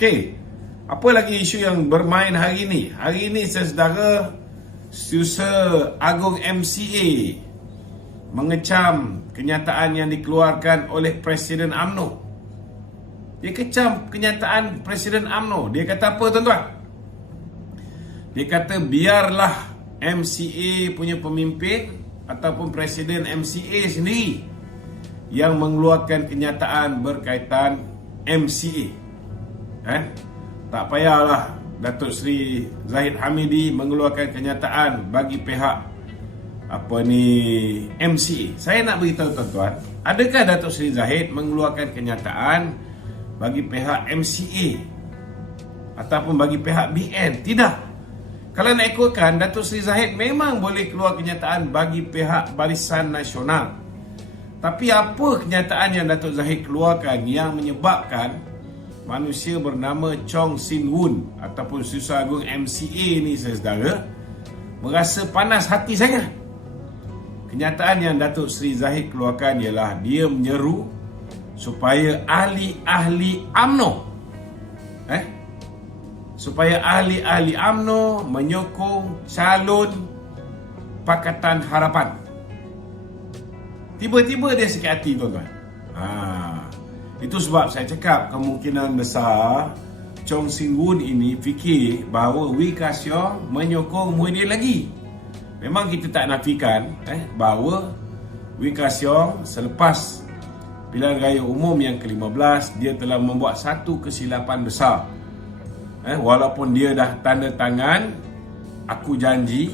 Okey. Apa lagi isu yang bermain hari ini? Hari ini saudara, Setiausaha Agung MCA mengecam kenyataan yang dikeluarkan oleh Presiden UMNO. Dia kecam kenyataan Presiden UMNO. Dia kata apa, tuan-tuan? Dia kata biarlah MCA punya pemimpin ataupun Presiden MCA sendiri yang mengeluarkan kenyataan berkaitan MCA. Tak payahlah Datuk Seri Zahid Hamidi mengeluarkan kenyataan bagi pihak MCA. Saya nak beritahu tuan-tuan, adakah Datuk Seri Zahid mengeluarkan kenyataan bagi pihak MCA ataupun bagi pihak BN? Tidak. Kalau nak ikutkan, Datuk Seri Zahid memang boleh keluar kenyataan bagi pihak Barisan Nasional. Tapi apa kenyataan yang Datuk Zahid keluarkan yang menyebabkan manusia bernama Chong Sin Woon ataupun Setiausaha Agung MCA ni, saudara, merasa panas hati sangat? Kenyataan yang Datuk Seri Zahid keluarkan ialah dia menyeru supaya ahli-ahli UMNO menyokong calon Pakatan Harapan. Tiba-tiba dia sakit hati, tuan-tuan. Itu sebab saya cakap kemungkinan besar Chong Sin Woon ini fikir bahawa Wee Ka Siong menyokong Muhyiddin lagi. Memang kita tak nafikan bahawa Wee Ka Siong selepas pilihan raya umum yang ke-15, dia telah membuat satu kesilapan besar. Walaupun dia dah tanda tangan aku janji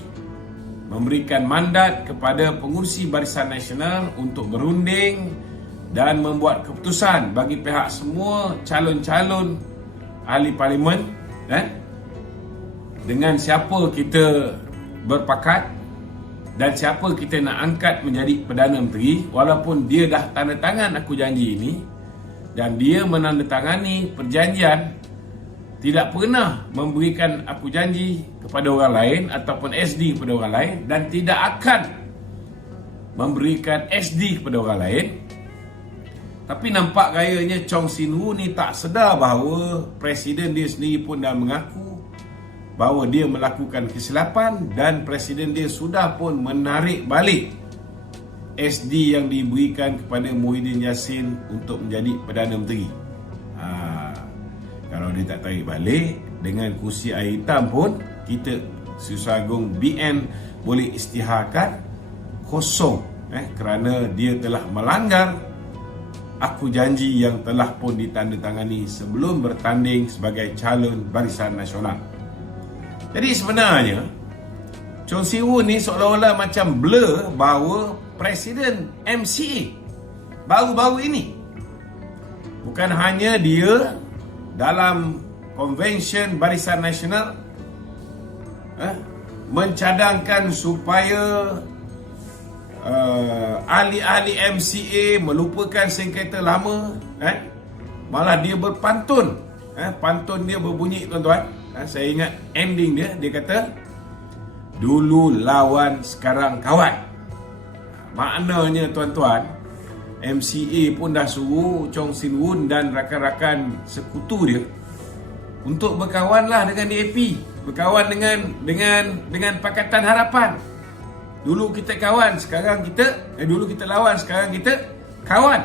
memberikan mandat kepada pengurusi Barisan Nasional untuk berunding dan membuat keputusan bagi pihak semua calon-calon ahli parlimen dengan siapa kita berpakat dan siapa kita nak angkat menjadi Perdana Menteri. Walaupun dia dah tanda tangan aku janji ini dan dia menandatangani perjanjian tidak pernah memberikan aku janji kepada orang lain ataupun SD kepada orang lain dan tidak akan memberikan SD kepada orang lain. Tapi nampak gayanya Chong Sin Woon ni tak sedar bahawa Presiden dia sendiri pun dah mengaku bahawa dia melakukan kesilapan dan Presiden dia sudah pun menarik balik SD yang diberikan kepada Muhyiddin Yassin untuk menjadi Perdana Menteri. Kalau dia tak tarik balik, dengan kursi air hitam pun kita Setiausaha Agung BN boleh isytiharkan kosong kerana dia telah melanggar aku janji yang telah pun ditandatangani sebelum bertanding sebagai calon Barisan Nasional. Jadi sebenarnya Chong Sin Woon ni seolah-olah macam blur bahawa Presiden MCA baru-baru ini bukan hanya dia dalam Konvensyen Barisan Nasional mencadangkan supaya ahli-ahli MCA melupakan sengketa lama, malah dia berpantun. Pantun dia berbunyi, tuan-tuan, saya ingat ending dia kata dulu lawan sekarang kawan. Maknanya, tuan-tuan, MCA pun dah suruh Chong Sin Woon dan rakan-rakan sekutu dia untuk berkawanlah dengan DAP, berkawan dengan Pakatan Harapan. Dulu kita kawan, sekarang kita dulu kita lawan, sekarang kita kawan.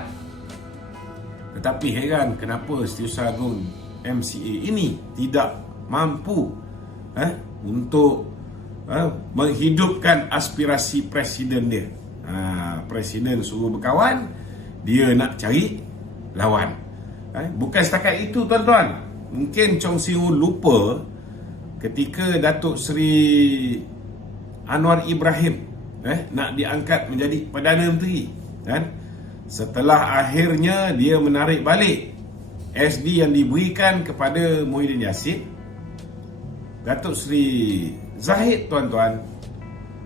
Tetapi heran kenapa Setiausaha Agung MCA ini tidak mampu untuk menghidupkan aspirasi Presiden dia. Presiden suruh berkawan, dia nak cari lawan. Bukan setakat itu, tuan-tuan. Mungkin Chong Sin Woon lupa ketika Datuk Seri Anwar Ibrahim nak diangkat menjadi Perdana Menteri, setelah akhirnya dia menarik balik SD yang diberikan kepada Muhyiddin Yassin, Datuk Seri Zahid, tuan-tuan,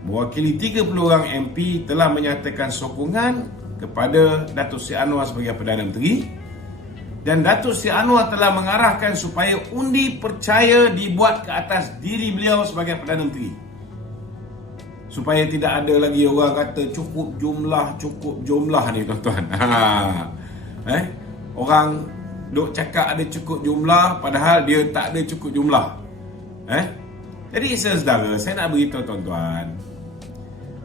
mewakili 30 orang MP telah menyatakan sokongan kepada Datuk Seri Anwar sebagai Perdana Menteri, dan Datuk Seri Anwar telah mengarahkan supaya undi percaya dibuat ke atas diri beliau sebagai Perdana Menteri, supaya tidak ada lagi orang kata cukup jumlah ni, tuan-tuan. Orang duk cakap ada cukup jumlah padahal dia tak ada cukup jumlah. Jadi saudara, saya nak beritahu tuan-tuan,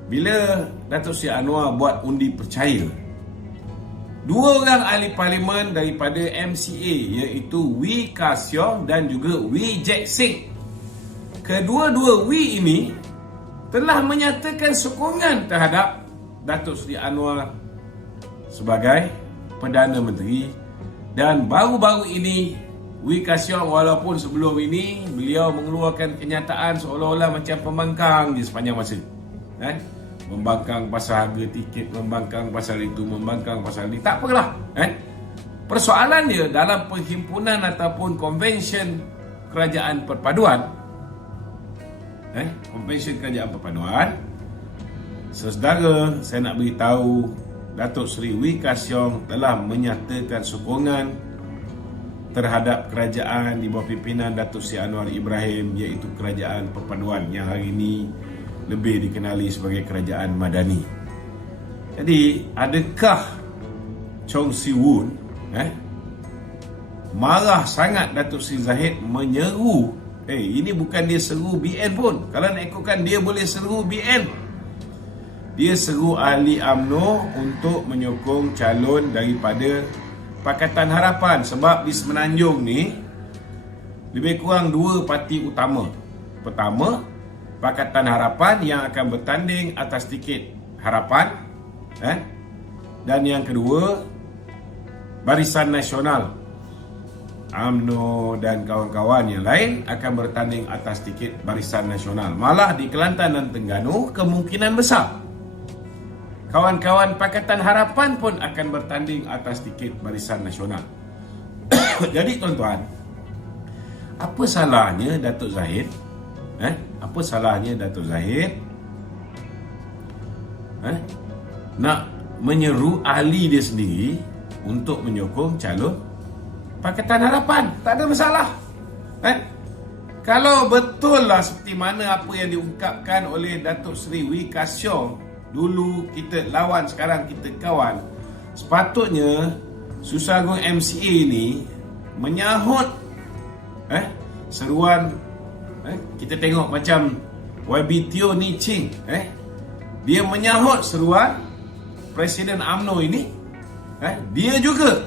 bila Datuk Seri Anwar buat undi percaya, dua orang ahli parlimen daripada MCA, iaitu Wee Ka Siong dan juga Wee Jack Sing, kedua-dua Wee ini telah menyatakan sokongan terhadap Datuk Seri Anwar sebagai Perdana Menteri. Dan baru-baru ini Wee Ka Siong, walaupun sebelum ini beliau mengeluarkan kenyataan seolah-olah macam pembangkang je sepanjang masa, membangkang pasal harga tiket, membangkang pasal itu, membangkang pasal ini, tak apalah. Persoalan dia dalam perhimpunan ataupun konvensyen kerajaan perpaduan, konvensyen kerajaan perpaduan, saudara, saya nak beritahu, Datuk Seri Wee Ka Siong telah menyatakan sokongan terhadap kerajaan di bawah pimpinan Datuk Seri Anwar Ibrahim, iaitu kerajaan perpaduan yang hari ini lebih dikenali sebagai kerajaan madani. Jadi, adakah Chong Si Woon marah sangat Datuk Seri Zahid menyeru, ini bukan dia seru BN pun, kalau nak ikutkan dia boleh seru BN, dia seru ahli UMNO untuk menyokong calon daripada Pakatan Harapan. Sebab di Semenanjung ni lebih kurang dua parti utama. Pertama, Pakatan Harapan yang akan bertanding atas tiket Harapan, dan yang kedua, Barisan Nasional, UMNO dan kawan-kawan yang lain akan bertanding atas tiket Barisan Nasional. Malah di Kelantan dan Terengganu kemungkinan besar kawan-kawan Pakatan Harapan pun akan bertanding atas tiket Barisan Nasional. Jadi tuan-tuan, apa salahnya Datuk Zahid? Apa salahnya Datuk Zahid nak menyeru ahli dia sendiri untuk menyokong calon Pakatan Harapan? Tak ada masalah. Kalau betul lah seperti mana apa yang diungkapkan oleh Datuk Seri Wee Ka Siong, dulu kita lawan, sekarang kita kawan, sepatutnya Susah Agung MCA ni menyahut seruan. Kita tengok macam YB Teo Ni Ching, dia menyahut seruan Presiden UMNO ini. Dia juga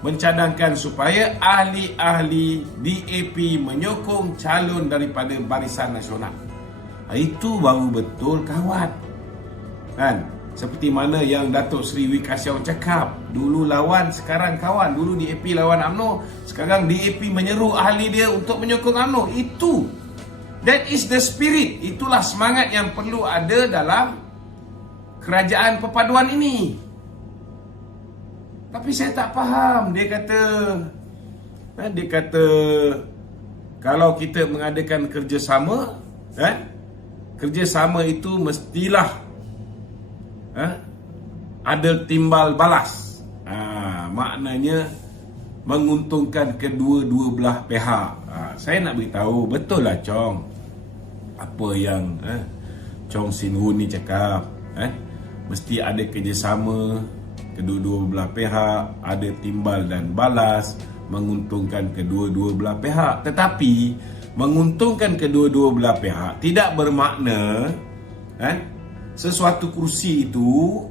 mencadangkan supaya ahli-ahli DAP menyokong calon daripada Barisan Nasional. Itu baru betul kawan. Seperti mana yang Datuk Seri Wee Ka Siong cakap, dulu lawan, sekarang kawan. Dulu DAP lawan UMNO, sekarang DAP menyeru ahli dia untuk menyokong UMNO. Itu, that is the spirit. Itulah semangat yang perlu ada dalam kerajaan perpaduan ini. Tapi saya tak faham. Dia kata kalau kita mengadakan kerjasama, kerjasama itu mestilah ada timbal balas. Maknanya menguntungkan kedua-dua belah pihak. Saya nak beritahu, betul lah Chong, apa yang Chong Sin Woon ni cakap, mesti ada kerjasama kedua-dua belah pihak, ada timbal dan balas, menguntungkan kedua-dua belah pihak. Tetapi menguntungkan kedua-dua belah pihak tidak bermakna sesuatu kursi itu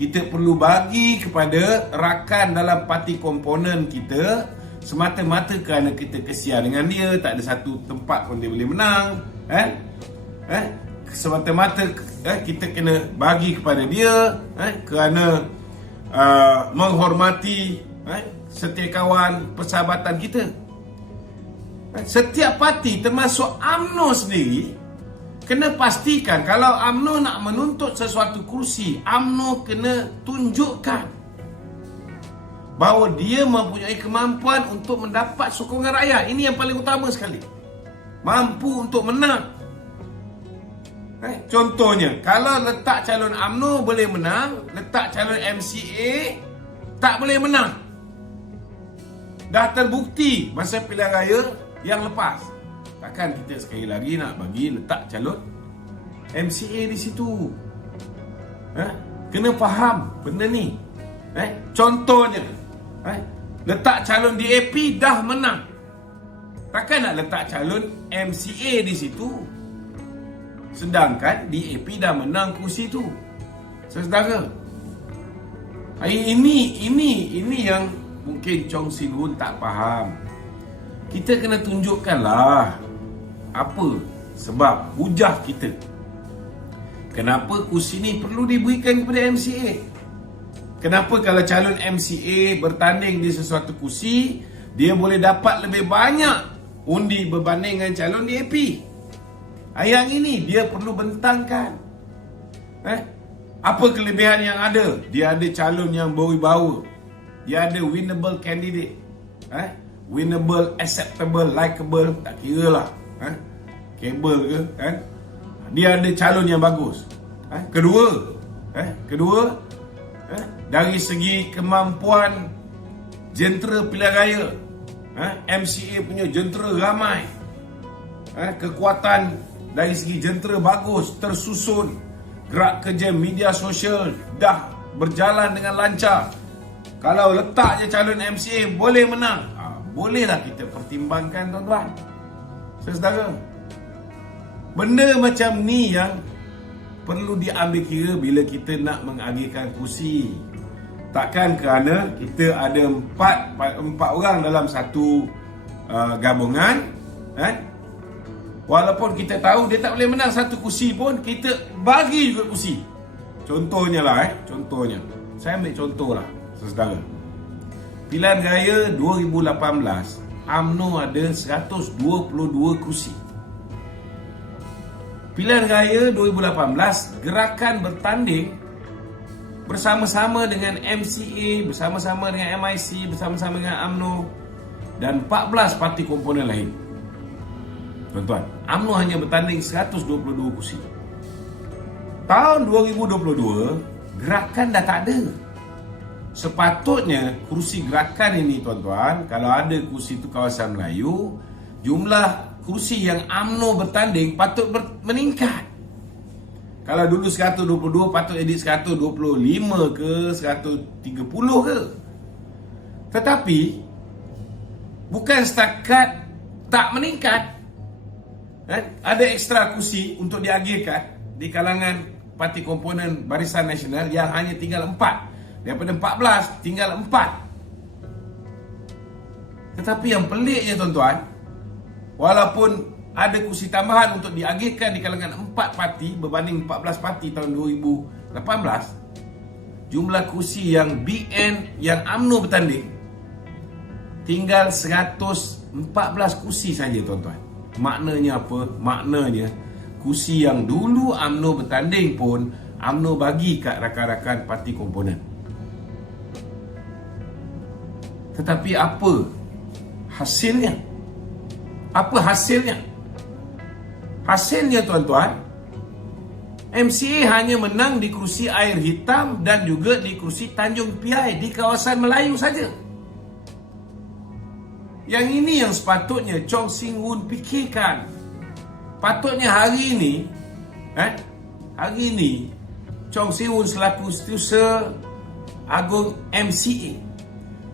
kita perlu bagi kepada rakan dalam parti komponen kita semata-mata kerana kita kesian dengan dia, tak ada satu tempat pun dia boleh menang. Semata-mata kita kena bagi kepada dia kerana menghormati setiakawan persahabatan kita. Setiap parti termasuk UMNO sendiri kena pastikan kalau UMNO nak menuntut sesuatu kursi, UMNO kena tunjukkan bahawa dia mempunyai kemampuan untuk mendapat sokongan rakyat. Ini yang paling utama sekali. Mampu untuk menang. Contohnya, kalau letak calon UMNO boleh menang, letak calon MCA tak boleh menang. Dah terbukti masa pilihan raya yang lepas. Takkan kita sekali lagi nak bagi letak calon MCA di situ. Kena faham benda ni. Contohnya, Letak calon DAP dah menang. Takkan nak letak calon MCA di situ, sedangkan DAP dah menang kursi tu. Saudara, ini yang mungkin Chong Sin Hun tak faham. Kita kena tunjukkanlah apa sebab hujah kita. Kenapa kursi ni perlu diberikan kepada MCA? Kenapa kalau calon MCA bertanding di sesuatu kursi, dia boleh dapat lebih banyak undi berbanding dengan calon DAP? Yang ini dia perlu bentangkan. Apa kelebihan yang ada? Dia ada calon yang berwibawa. Dia ada winnable candidate. Winnable, acceptable, likable, tak kira lah. Kabel ke? Dia ada calon yang bagus. Kedua, dari segi kemampuan jentera pilihan raya, MCA punya jentera ramai, kekuatan dari segi jentera bagus, tersusun, gerak kerja media sosial dah berjalan dengan lancar. Kalau letak je calon MCA boleh menang, bolehlah kita pertimbangkan, tuan-tuan. Saudara, benda macam ni yang perlu diambil kira bila kita nak mengagihkan kursi. Takkan kerana kita ada empat orang dalam satu gabungan, walaupun kita tahu dia tak boleh menang satu kursi pun, kita bagi juga kursi. Contohnya lah, contohnya. Saya ambil contoh lah, saudara. Pilihan Raya 2018, UMNO ada 122 kursi. Pilihan Raya 2018, Gerakan bertanding bersama-sama dengan MCA, bersama-sama dengan MIC, bersama-sama dengan UMNO dan 14 parti komponen lain. Tuan-tuan, UMNO hanya bertanding 122 kursi. Tahun 2022, Gerakan dah tak ada. Sepatutnya kursi Gerakan ini, tuan-tuan, kalau ada kursi itu kawasan Melayu, jumlah kursi yang UMNO bertanding patut meningkat. Kalau dulu 122, patut jadi 125 ke 130 ke. Tetapi bukan setakat tak meningkat, ada ekstra kursi untuk diagihkan di kalangan parti komponen Barisan Nasional yang hanya tinggal 4. Daripada 14 tinggal 4. Tetapi yang peliknya, tuan-tuan, walaupun ada kursi tambahan untuk diagihkan di kalangan 4 parti berbanding 14 parti tahun 2018, jumlah kursi yang BN, yang UMNO bertanding, tinggal 114 kursi saja, tuan-tuan. Maknanya apa? Maknanya kursi yang dulu UMNO bertanding pun UMNO bagi kat rakan-rakan parti komponen. Tetapi apa hasilnya? Apa hasilnya? Hasilnya, tuan-tuan, MCA hanya menang di kursi Air Hitam dan juga di kursi Tanjung Piai di kawasan Melayu saja. Yang ini yang sepatutnya Chong Sin Hun fikirkan. Patutnya hari ini Chong Sin Hun selaku Setiausaha Agung MCA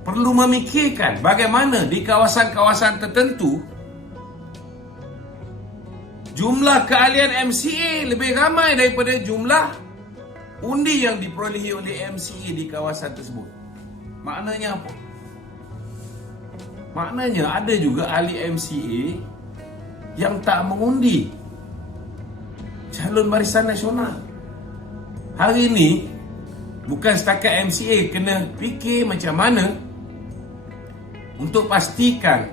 perlu memikirkan bagaimana di kawasan-kawasan tertentu jumlah keahlian MCA lebih ramai daripada jumlah undi yang diperolehi oleh MCA di kawasan tersebut. Maknanya apa? Maknanya ada juga ahli MCA yang tak mengundi calon Barisan Nasional. Hari ini bukan setakat MCA kena fikir macam mana untuk pastikan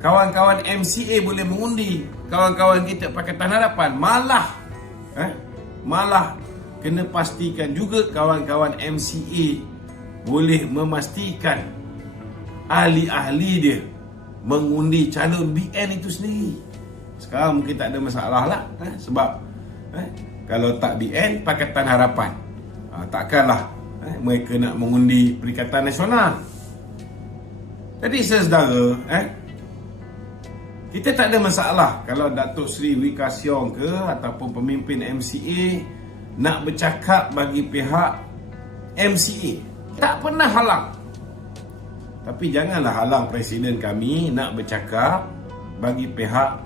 kawan-kawan MCA boleh mengundi kawan-kawan kita Pakatan Harapan, malah kena pastikan juga kawan-kawan MCA boleh memastikan ahli-ahli dia mengundi calon BN itu sendiri. Sekarang mungkin tak ada masalah lah, sebab kalau tak BN Pakatan Harapan, takkanlah mereka nak mengundi Perikatan Nasional. Jadi saudara, kita tak ada masalah kalau Datuk Seri Wee Ka Siong ke ataupun pemimpin MCA nak bercakap bagi pihak MCA. Tak pernah halang. Tapi janganlah halang Presiden kami nak bercakap bagi pihak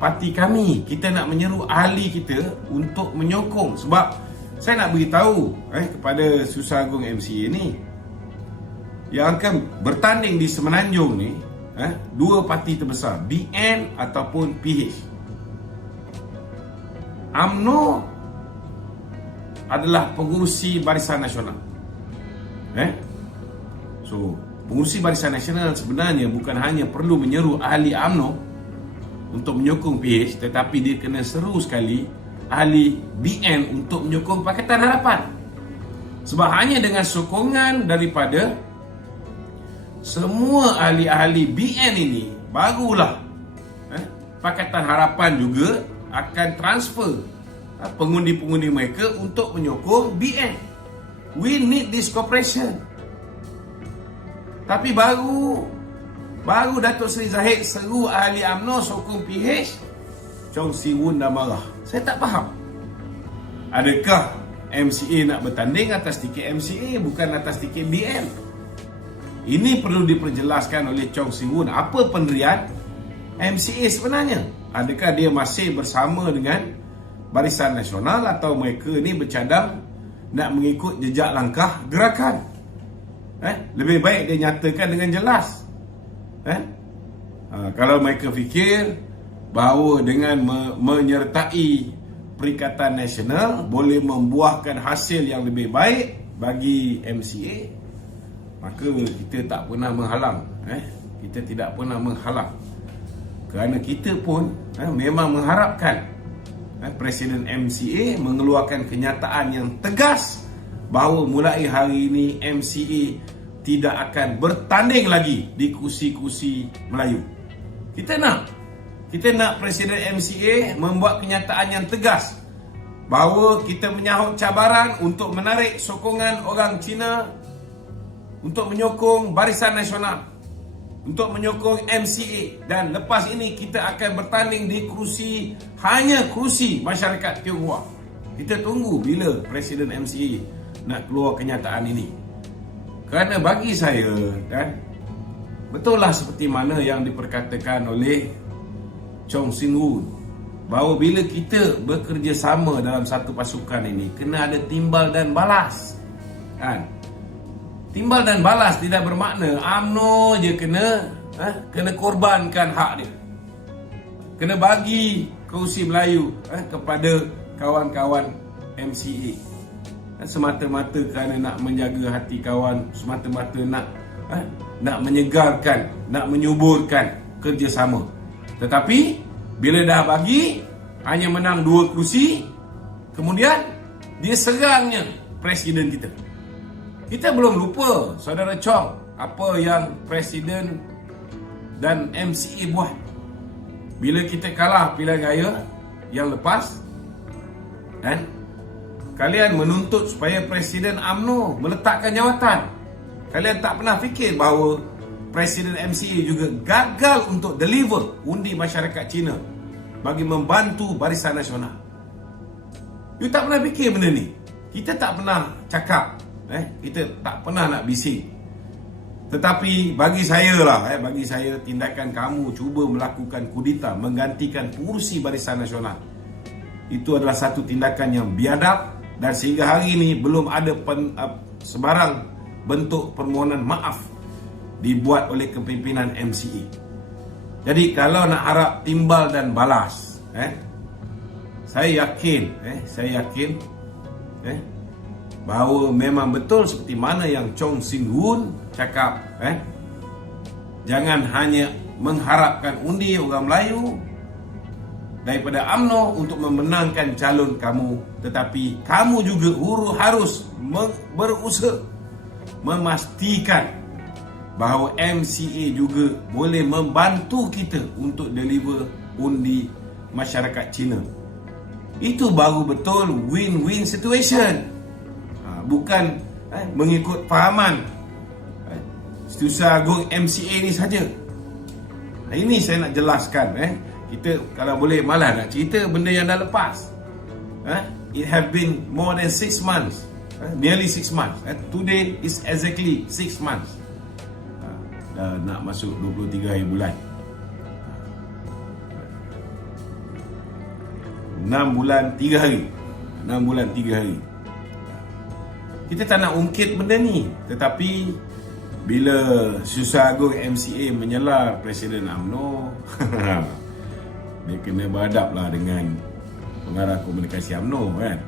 parti kami. Kita nak menyeru ahli kita untuk menyokong. Sebab saya nak beritahu kepada Susah Agung MCA ni, yang akan bertanding di Semenanjung ni, dua parti terbesar, BN ataupun PH. UMNO adalah pengurusi Barisan Nasional. So, pengurusi Barisan Nasional sebenarnya bukan hanya perlu menyeru ahli UMNO untuk menyokong PH, tetapi dia kena seru sekali ahli BN untuk menyokong Pakatan Harapan. Sebab hanya dengan sokongan daripada semua ahli-ahli BN ini, barulah Pakatan Harapan juga akan transfer pengundi-pengundi mereka untuk menyokong BN. We need this cooperation. Tapi baru Datuk Seri Zahid seru ahli UMNO sokong PH, Chong Si-Wun dah marah. Saya tak faham. Adakah MCA nak bertanding atas tiket MCA, bukan atas tiket BN? Ini perlu diperjelaskan oleh Chong Si-Wun. Apa pendirian MCA sebenarnya? Adakah dia masih bersama dengan Barisan Nasional atau mereka ni bercadang nak mengikut jejak langkah gerakan? Lebih baik dia nyatakan dengan jelas. Kalau mereka fikir bahawa dengan menyertai Perikatan Nasional boleh membuahkan hasil yang lebih baik bagi MCA, maka kita tak pernah menghalang. Kita tidak pernah menghalang. Kerana kita pun memang mengharapkan Presiden MCA mengeluarkan kenyataan yang tegas bahawa mulai hari ini MCA tidak akan bertanding lagi di kursi-kursi Melayu. Kita nak Presiden MCA membuat kenyataan yang tegas bahawa kita menyahut cabaran untuk menarik sokongan orang Cina untuk menyokong Barisan Nasional, untuk menyokong MCA, dan lepas ini kita akan bertanding di hanya kursi masyarakat Tionghoa. Kita tunggu bila Presiden MCA nak keluar kenyataan ini. Kerana bagi saya, betul lah seperti mana yang diperkatakan oleh Chong Si-Wun, bahawa bila kita bekerjasama dalam satu pasukan ini, kena ada timbal dan balas. Timbal dan balas tidak bermakna UMNO je kena korbankan hak dia, kena bagi kursi Melayu kepada kawan-kawan MCA semata-mata kerana nak menjaga hati kawan, semata-mata nak menyegarkan, nak menyuburkan kerjasama. Tetapi bila dah bagi hanya menang 2 kursi, kemudian dia serangnya Presiden kita. Kita belum lupa, Saudara Chong, apa yang Presiden dan MCA buat bila kita kalah pilihan raya yang lepas. Kalian menuntut supaya Presiden UMNO meletakkan jawatan. Kalian tak pernah fikir bahawa Presiden MCA juga gagal untuk deliver undi masyarakat Cina bagi membantu Barisan Nasional. You tak pernah fikir benda ni. Kita tak pernah cakap, kita tak pernah nak bising. Tetapi bagi saya tindakan kamu cuba melakukan kudeta menggantikan pengurusi Barisan Nasional, itu adalah satu tindakan yang biadab, dan sehingga hari ini belum ada sebarang bentuk permohonan maaf dibuat oleh kepimpinan MCA. Jadi kalau nak harap timbal dan balas, saya yakin bahawa memang betul seperti mana yang Chong Si-Wun cakap, jangan hanya mengharapkan undi orang Melayu daripada UMNO untuk memenangkan calon kamu, tetapi kamu juga harus berusaha memastikan bahawa MCA juga boleh membantu kita untuk deliver undi masyarakat Cina. Itu baru betul win-win situation. Bukan mengikut fahaman Susah Agung MCA ni saja. Ini saya nak jelaskan. Kita kalau boleh malah nak cerita benda yang dah lepas. It have been more than 6 months Nearly 6 months. Today is exactly 6 months. Dah nak masuk 23 hari bulan. 6 bulan 3 hari. 6 bulan 3 hari. Kita tak nak ungkit benda ni, tetapi bila Susah Agung MCA menyela Presiden UMNO, dia kena berhadap lah dengan pengarah komunikasi UMNO kan.